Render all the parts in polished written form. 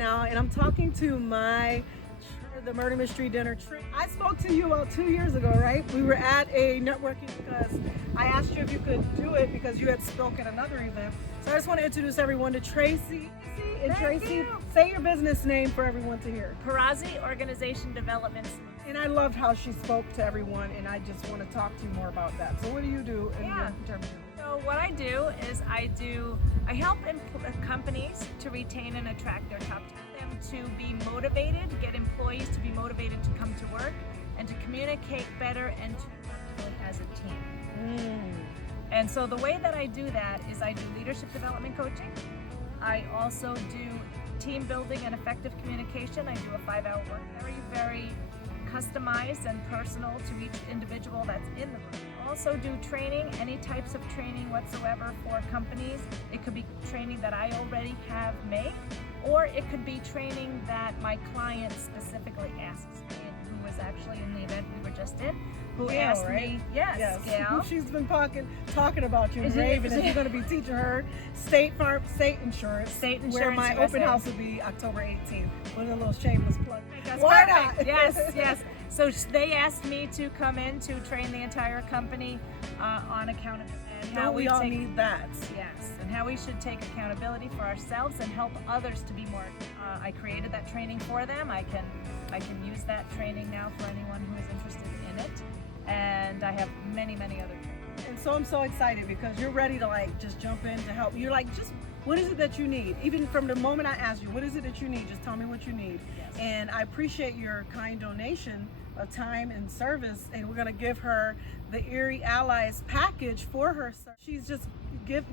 now, and I'm talking to the Murder Mystery Dinner. I spoke to you about 2 years ago, right? We were at a networking because I asked you if you could do it because you had spoken at another event. So I just want to introduce everyone to Tracy. And Tracy, say your business name for everyone to hear. Perazzi Organization Development. And I loved how she spoke to everyone, and I just want to talk to you more about that. So what do you do in terms of? So what I do is I help companies to retain and attract their top talent, them to be motivated, get employees to be motivated to come to work, and to communicate better, and to work as a team. And so the way that I do that is I do leadership development coaching. I also do team building and effective communication. I do a 5-hour work, very customized and personal to each individual that's in the room. I also do training, any types of training whatsoever for companies. It could be training that I already have made, or it could be training that my client specifically asks me, who was actually in the event we were just in, who Kaale, asked right? me, yes, Kaale. She's been talking about you and raving, and you're going to be teaching her state insurance, where my open house will be October 18th. With a little shameless plug. Why not? Yes. So they asked me to come in to train the entire company on accountability. Don't we all need that? Yes, and how we should take accountability for ourselves and help others to be more. I created that training for them. I can use that training now for anyone who is interested in it, and I have many other trainings. And so I'm so excited because you're ready to just jump in to help. You're just what is it that you need? Even from the moment I asked you, what is it that you need? Just tell me what you need. Yes. And I appreciate your kind donation of time and service, and we're going to give her the Erie Allies package for her. She's just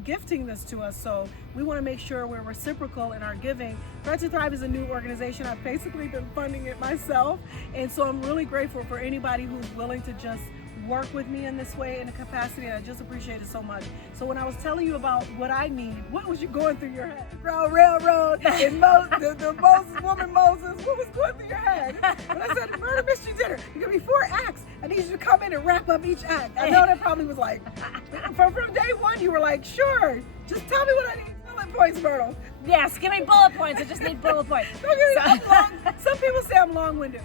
gifting this to us, so we want to make sure we're reciprocal in our giving. Threat to Thrive is a new organization. I've basically been funding it myself, and so I'm really grateful for anybody who's willing to just work with me in this way, in a capacity, and I just appreciate it so much. So when I was telling you about what I need, what was you going through your head? Railroad and the Moses woman Moses, what was going through your head? When I said Murder Mystery Dinner, it's gonna be 4 acts. I need you to come in and wrap up each act. I know that probably was from day one you were like, sure, just tell me what I need. Bullet points, Myrtle. Yes, give me bullet points. I just need bullet points. Some people say I'm long-winded.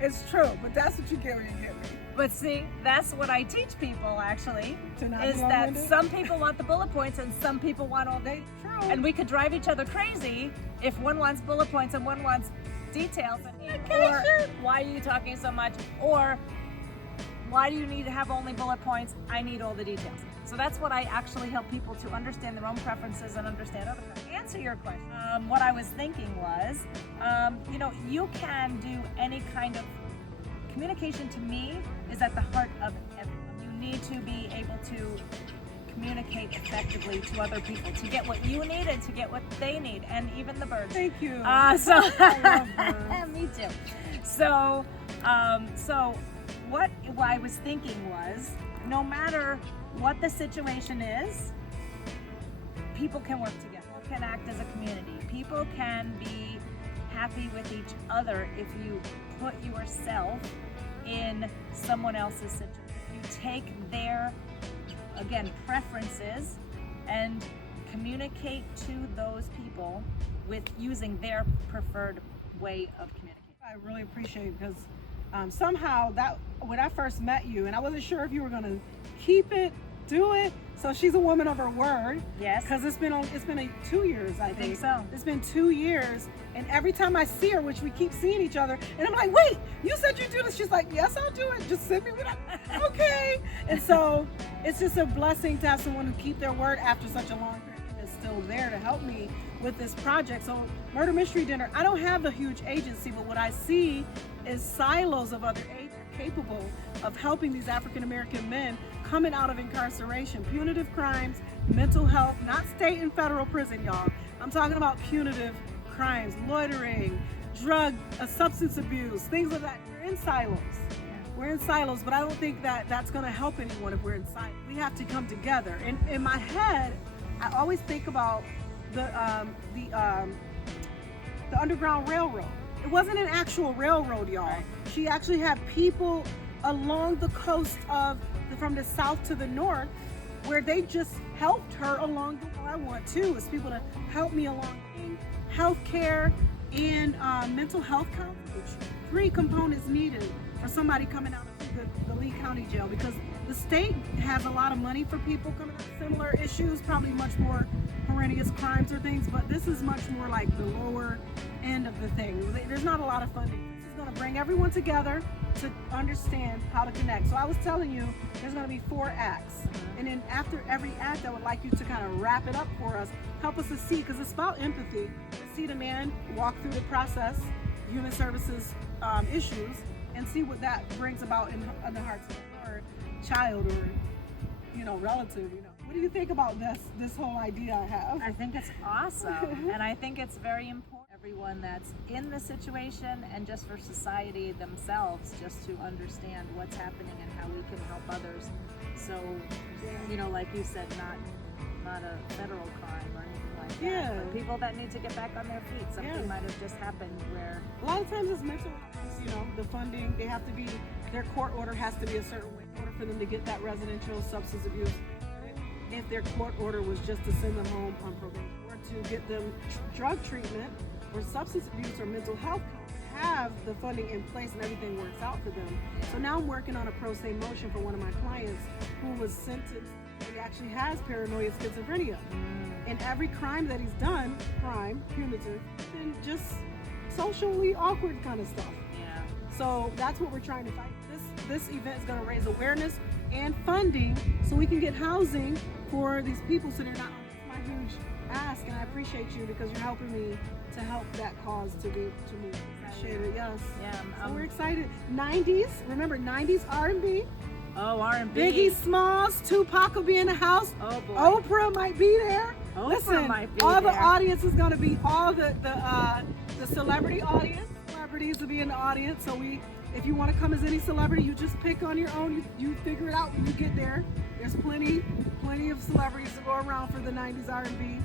It's true, but that's what you get when you get me. But see, that's what I teach people actually, is that some people want the bullet points and some people want all day. True. And we could drive each other crazy if one wants bullet points and one wants details. Or why are you talking so much? Or why do you need to have only bullet points? I need all the details. So that's what I actually help people to understand their own preferences and understand other preferences. To answer your question, what I was thinking was, you can do any kind of communication. To me is at the heart of everything. You need to be able to communicate effectively to other people to get what you need and to get what they need, and even the birds. Thank you. I love birds. Me too. So what I was thinking was, no matter what the situation is, people can work together. People can act as a community. People can be happy with each other if you put yourself in someone else's situation. You take their, again, preferences and communicate to those people with using their preferred way of communicating. I really appreciate it because somehow that when I first met you, and I wasn't sure if you were going to keep it, do it. So she's a woman of her word. Yes. Because it's been 2 years, I think. So. It's been 2 years, and every time I see her, which we keep seeing each other, and I'm like, wait, you said you'd do this. She's like, yes, I'll do it. Just send me what I. Okay. And so it's just a blessing to have someone who keep their word after such a long period and is still there to help me with this project. So Murder Mystery Dinner, I don't have a huge agency, but what I see is silos of other agents capable of helping these African American men coming out of incarceration, punitive crimes, mental health, not state and federal prison, y'all. I'm talking about punitive crimes, loitering, drug, substance abuse, things like that. We're in silos. We're in silos, but I don't think that that's going to help anyone if we're in silos. We have to come together. And in my head, I always think about the Underground Railroad. It wasn't an actual railroad, y'all. She actually had people along the coast from the south to the north, where they just helped her along the way. I want to is people to help me along, healthcare, and mental health coverage. 3 components needed for somebody coming out of the Lee County Jail, because the state has a lot of money for people coming out of similar issues, probably much more horrendous crimes or things, but this is much more like the lower end of the thing. There's not a lot of funding. This is going to bring everyone together to understand how to connect. So I was telling you, there's going to be 4 acts. And then after every act, I would like you to kind of wrap it up for us. Help us to see, because it's about empathy. See the man walk through the process, human services issues, and see what that brings about in the hearts of our child or, relative, What do you think about this whole idea I have? I think it's awesome, and I think it's very important everyone that's in the situation, and just for society themselves, just to understand what's happening and how we can help others. So, like you said, not a federal crime or anything like that. Yeah. But people that need to get back on their feet. Something might have just happened where a lot of times it's mental health, the funding, their court order has to be a certain way in order for them to get that residential substance abuse. If their court order was just to send them home on probation or to get them drug treatment or substance abuse or mental health, have the funding in place and everything works out for them. So now I'm working on a pro se motion for one of my clients who was sentenced. He actually has paranoid schizophrenia. And every crime that he's done, punitive, and just socially awkward kind of stuff. Yeah. So that's what we're trying to fight. This event is going to raise awareness and funding so we can get housing for these people so they're not. That's my huge ask, and I appreciate you because you're helping me to help that cause to move. Appreciate it. Yes. Yeah. So we're excited. 90s. Remember 90s R&B. Oh, R&B. Biggie Smalls, Tupac will be in the house. Oh boy. Oprah might be there. Oprah Listen, might be all there. the audience is going to be all the celebrity audience. Celebrities will be in the audience. So if you want to come as any celebrity, you just pick on your own. You figure it out when you get there. There's plenty of celebrities to go around for the 90s R&B.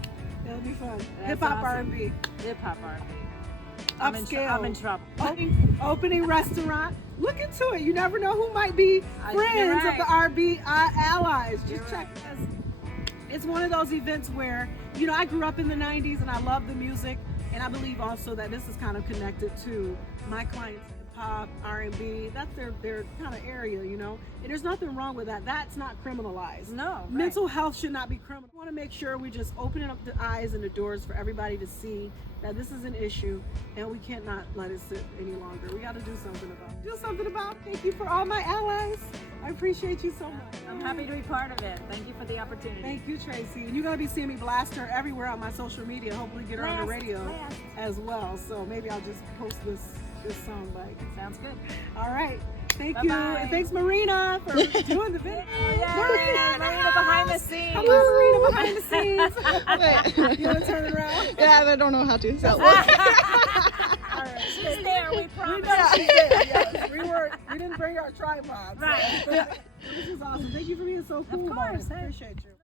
It'll be fun. Hip hop awesome. R&B. Hip hop R&B. Upscale. I'm in trouble. Opening restaurant. Look into it. You never know who might be friends of the R&B allies. Just check. It's one of those events where, I grew up in the 90s and I love the music. And I believe also that this is kind of connected to my clients, hip hop, R&B. That's their kind of area, And there's nothing wrong with that. That's not criminalized. No. Right. Mental health should not be criminal. We want to make sure we just opening up the eyes and the doors for everybody to see that this is an issue and we can't not let it sit any longer. We got to do something about it. Thank you for all my allies. I appreciate you so much. I'm happy to be part of it. Thank you for the opportunity. Thank you, Tracy. And you're going to be seeing me blast her everywhere on my social media. Hopefully get her on the radio as well. So maybe I'll just post this song bite. Sounds good. All right. Thank you. Bye-bye. And thanks, Marina, for doing the video. Marina behind the scenes. Come on, Marina behind the scenes. You want to turn it around? Yeah, I don't know how to. So. All right. She's there, we promise. She's there, yes. We didn't bring our tripods. Right. This is awesome. Thank you for being so cool. Of course. Appreciate you.